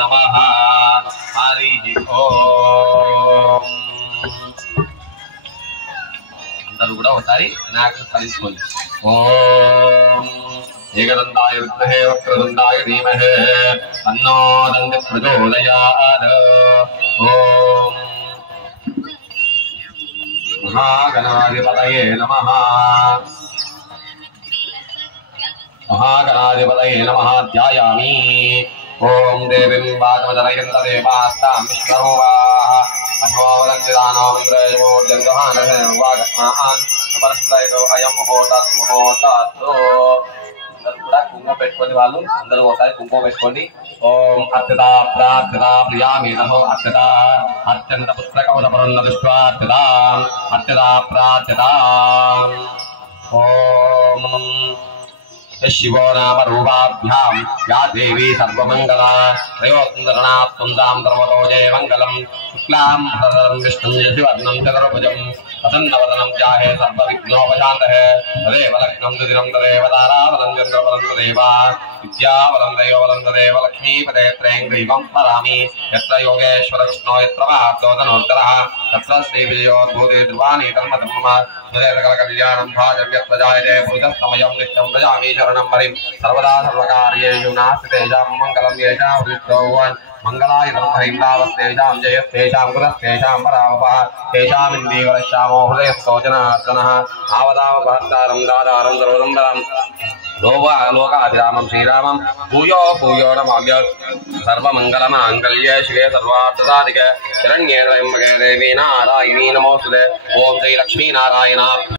नमः हरि ओम अंदरू కూడా ఒకసారి నాకు కలిసిపోండి ఓం ఏకదంతాయ విద్మహే వక్రతుండాయ ధీమహి తన్నో దంతి ప్రచోదయాత్ ఓం महागणाधिपतये नमः महागणाधिपतये नमः ध्यायामि ओम देवीं वाचमजनयन्त देवास्तां विश्वरूपाः अथोवलङ्कितानामन्द्रयो जङ्गहानवागस्मान् परस्त्रयतो अयं मुहूर्तास्तु కూడా కుంకుమ పెట్టుకొని వాళ్ళు అందరూ ఒకసారి కుంకుమ పెట్టుకోండి ఓం అర్చత ప్రార్థత ప్రియామి నమో అర్చత అర్చంత పుత్రకౌత పరన్న దృష్ట్వా అర్చత అర్చత ప్రార్థత ఓం शिवो नाम रूपाभ्यां या देवी सर्वमंगला त्रयोत्तरनात्मदां सर्वतो जय मंगलम शुक्लां भरधरं विष्णुं यशिवर्णं चतुर्भुजं प्रसन्नवदनं ध्याये सर्वविघ्नोपशान्तये तदेव लक्ष्मं दुदिनं तदेव ताराबलं चन्द्रबलं तदेव विद्याबलं दैवबलं तदेव लक्ष्मीपदे त्रयं ग्रीवं स्मरामि यत्र योगेश्वर कृष्णो यत्र महात्तो धनुर्धरः तत्र श्रीविजयोद्भूते ध्रुवाणि धर्मधर्मः कल्याणं भाजव्यत्र जायते भूतस्तमयं नित्यं भजामि शरणं हरिं सर्वदा सर्वकार्येषु नास्ति तेषां मङ्गलं येषां वृष्टौवन् मंगलाय हरिं नावस्तेषां जयस्तेषां कुलस्तेषां परावपः तेषामिन्दीवरश्यामो हृदयस्थो जनार्दनः आवदावभर्तारं दादारं सर्वसम्भरं लोकाभिरामं श्रीरामं भूयो भूयो नमाम्य सर्वमङ्गलमाङ्गल्ये शिवे सर्वार्थसाधिके शरण्ये त्र्यम्बके देवी नारायणी नमोस्तुते ओम श्री लक्ष्मी नारायण।